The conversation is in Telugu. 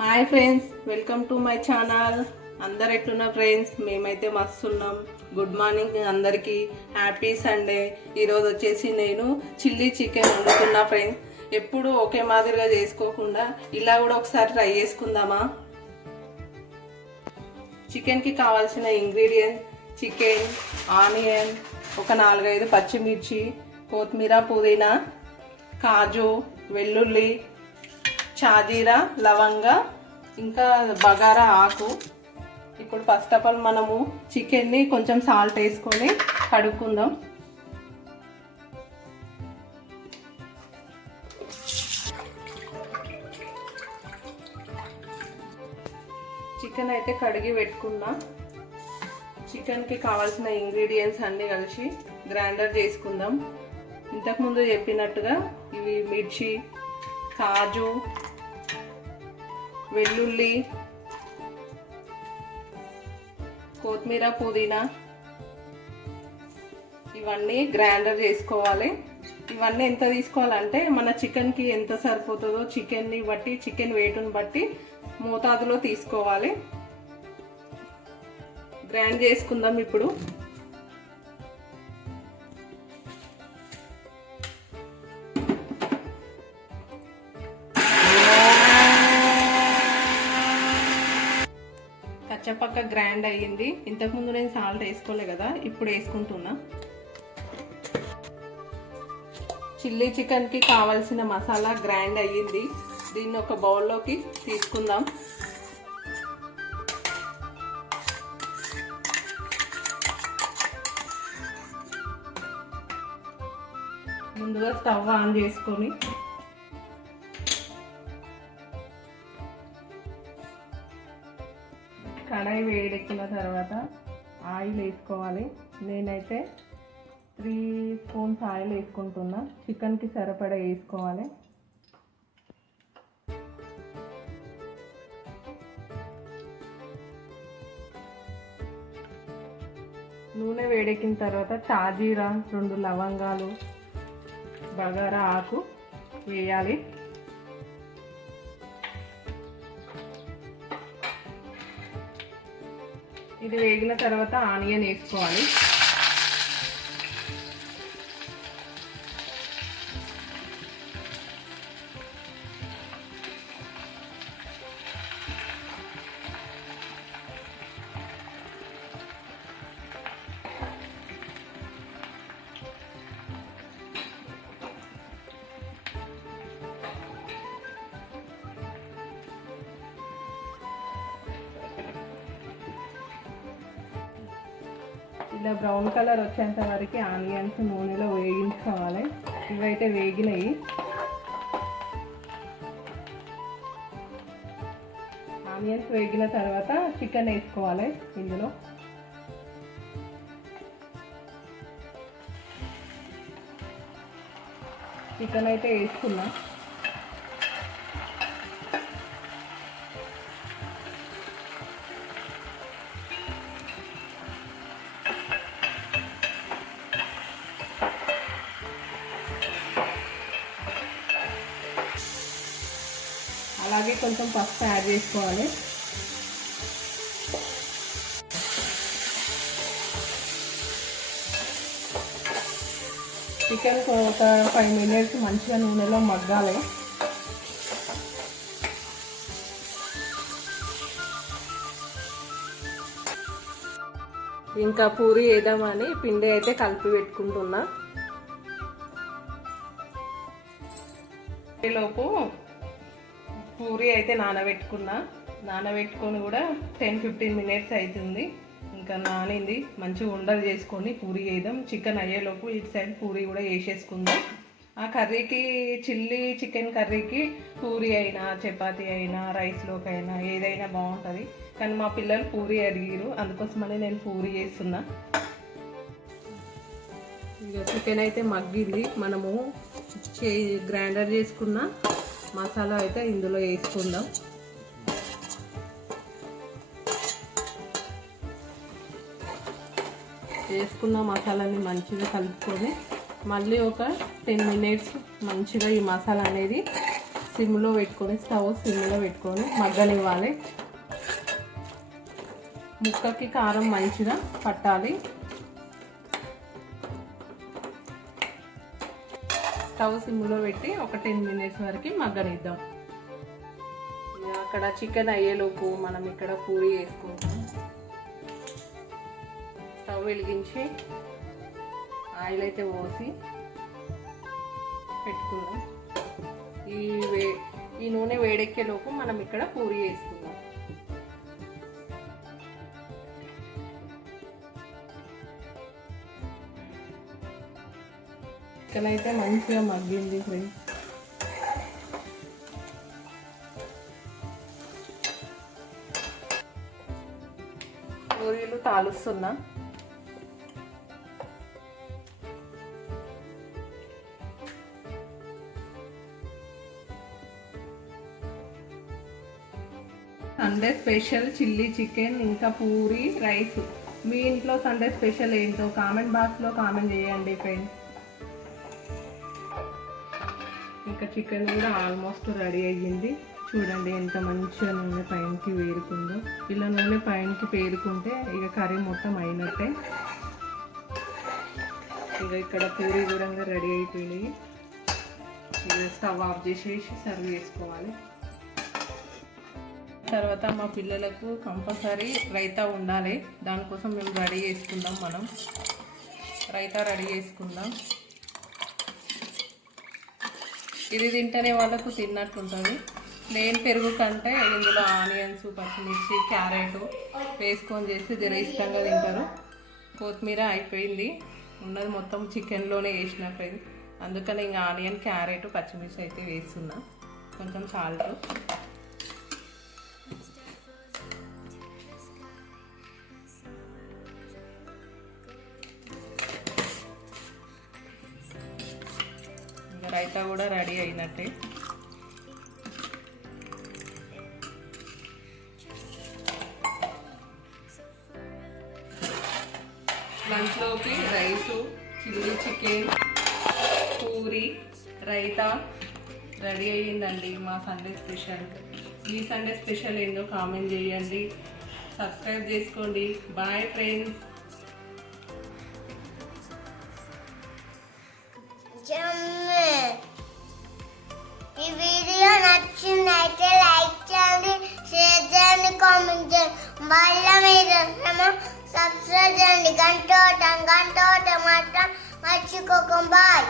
Hi friends, welcome to my channel. అందరు ఎట్లున్నా ఫ్రెండ్స్? మేమైతే మస్తున్నాం. గుడ్ మార్నింగ్ అందరికీ, హ్యాపీ సండే. ఈరోజు వచ్చేసి నేను చిల్లీ చికెన్ వండుతున్నా ఫ్రెండ్స్. ఎప్పుడు ఒకే మాదిరిగా చేసుకోకుండా ఇలా కూడా ఒకసారి ట్రై చేసుకుందామా? చికెన్కి కావాల్సిన ఇంగ్రీడియంట్స్: చికెన్, ఆనియన్, ఒక 4-5 పచ్చిమిర్చి, కొత్తిమీర, పుదీనా, కాజు, వెల్లుల్లి, షాజీరా, లవంగా, ఇంకా బగారా ఆకు. ఇప్పుడు ఫస్ట్ ఆఫ్ ఆల్ మనము చికెన్ని కొంచెం సాల్ట్ వేసుకొని కడుక్కుందాం. చికెన్ అయితే కడిగి పెట్టుకున్నా. చికెన్కి కావాల్సిన ఇంగ్రీడియంట్స్ అన్నీ కలిసి గ్రైండర్ చేసుకుందాం. ఇంతకుముందు చెప్పినట్టుగా ఇవి మిర్చి, కాజు, వెల్లుల్లి, కొత్తిమీర, పుదీనా ఇవన్నీ గ్రైండర్ చేసుకోవాలి. ఇవన్నీ ఎంత తీసుకోవాలంటే మన చికెన్కి ఎంత సరిపోతుందో చికెన్ని బట్టి, చికెన్ వెయిట్ని బట్టి మోతాదులో తీసుకోవాలి. గ్రైండ్ చేసుకుందాం ఇప్పుడు. కచ్చపక్క గ్రైండ్ అయ్యింది. ఇంతకుముందు నేను సాల్ట్ వేసుకోలే కదా, ఇప్పుడు వేసుకుంటున్నా. చిల్లీ చికెన్కి కావాల్సిన మసాలా గ్రైండ్ అయ్యింది. దీన్ని ఒక బౌల్లోకి తీసుకుందాం. ముందుగా స్టవ్ ఆన్ చేసుకొని కడాయి వేడెక్కిన తర్వాత ఆయిల్ వేసుకోవాలి. నేనైతే 3 స్పూన్స్ ఆయిల్ వేసుకుంటున్నా. చికెన్కి సరిపడా వేసుకోవాలి. నూనె వేడెక్కిన తర్వాత షాజీరా, 2 లవంగాలు, బగారా ఆకు వేయాలి. ఇది వేగిన తర్వాత ఆనియన్ వేసుకోవాలి. ఇలా బ్రౌన్ కలర్ వచ్చేంత వరకు ఆనియన్స్ నూనెలో వేయించుకోవాలి. ఇవైతే వేగినాయి. ఆనియన్స్ వేగిన తర్వాత చికెన్ వేసుకోవాలి. ఇందులో చికెన్ అయితే వేసుకున్నా. అలాగే కొంచెం పసుపు యాడ్ చేసుకోవాలి. చికెన్ ఒక 5 మినిట్స్ మంచిగా నూనెలో మగ్గాలి. ఇంకా పూరి వేద్దామని పిండి అయితే కలిపి పెట్టుకుంటున్నా. లోపు పూరి అయితే నానబెట్టుకొని కూడా 10-15 మినిట్స్ అవుతుంది. ఇంకా నానింది. మంచిగా ఉండలు చేసుకొని పూరి వేద్దాం. చికెన్ అయ్యేలోపు ఇటు సైడ్ పూరి కూడా వేసేసుకుందాం. ఆ కర్రీకి, చిల్లీ చికెన్ కర్రీకి పూరి అయినా, చపాతీ అయినా, రైస్లోకి అయినా ఏదైనా బాగుంటుంది. కానీ మా పిల్లలు పూరి అడిగిరు, అందుకోసమని నేను పూరి చేస్తున్నా. ఇక చికెన్ అయితే మగ్గింది. మనము గ్రైండర్ చేసుకున్న మసాలా అయితే ఇందులో వేసుకుందాం. వేసుకున్న మసాలాని మంచిగా కలుపుకొని మళ్ళీ ఒక 10 మినిట్స్ మంచిగా ఈ మసాలా అనేది సిమ్లో పెట్టుకొని స్టవ్ సిమ్లో పెట్టుకొని మగ్గనివ్వాలి. ముక్కకి కారం మంచిగా పట్టాలి. స్టవ్ సిమ్లో పెట్టి ఒక 10 మినిట్స్ వరకు మగ్గనిద్దాం. అక్కడ చికెన్ అయ్యేలోపు మనం ఇక్కడ పూరి వేసుకుంటాం. స్టవ్ వెలిగించి ఆయిల్ అయితే పోసి పెట్టుకుందాం. ఈ నూనె వేడెక్కేలోపు మనం ఇక్కడ పూరి వేసుకుందాం. చికెన్ అయితే మంచిగా మగ్గింది ఫ్రెండ్స్. పూరీలు తాలుస్తున్నా. సండే స్పెషల్ చిల్లీ చికెన్ ఇంకా పూరి రైస్. మీ ఇంట్లో సండే స్పెషల్ ఏంటో కామెంట్ బాక్స్లో కామెంట్ చేయండి ఫ్రెండ్స్. ఇంకా చికెన్ కూడా ఆల్మోస్ట్ రెడీ అయ్యింది. చూడండి ఎంత మంచిగా నూనె పైనకి వేరుకుందో. ఇలా నూనె పైనకి పేరుకుంటే ఇక కర్రీ మొత్తం అయినట్టే. ఇక ఇక్కడ పూరి కూడా రెడీ అయిపోయింది. ఇక స్టవ్ ఆఫ్ చేసేసి సర్వ్ చేసుకోవాలి. తర్వాత మా పిల్లలకు కంపల్సరీ రైతా ఉండాలి. దానికోసం మేము రెడీ చేసుకుందాం. మనం రైతా రెడీ చేసుకుందాం. ఇది తింటేనే వాళ్ళకు తిన్నట్టుంటుంది. ప్లేన్ పెరుగు కంటే ఇందులో ఆనియన్స్, పచ్చిమిర్చి, క్యారెట్ వేసుకొని చేసి జర ఇష్టంగా తింటారు. కొత్తిమీర అయిపోయింది, ఉన్నది మొత్తం చికెన్లోనే వేసినట్టు. అందుకని ఇంకా ఆనియన్, క్యారెట్, పచ్చిమిర్చి అయితే వేస్తున్నా. కొంచెం సాల్ట్. రైతా కూడా రెడీ అయినట్టే. లంచ్లోకి rice, chilli chicken, puri, raita ready అయ్యిందండి మా సండే స్పెషల్. ఈ సండే స్పెషల్ ఏందో కామెంట్ చేయండి. సబ్స్క్రైబ్ చేసుకోండి. Bye friends. ఈ వీడియో నచ్చినైతే లైక్ చేయండి, షేర్ చేయండి, కామెంట్ చేయండి. మళ్ళీ మీరు సబ్స్క్రైబ్ చేయండి. గంట మాత్రం మర్చిపోకండి. బాయ్.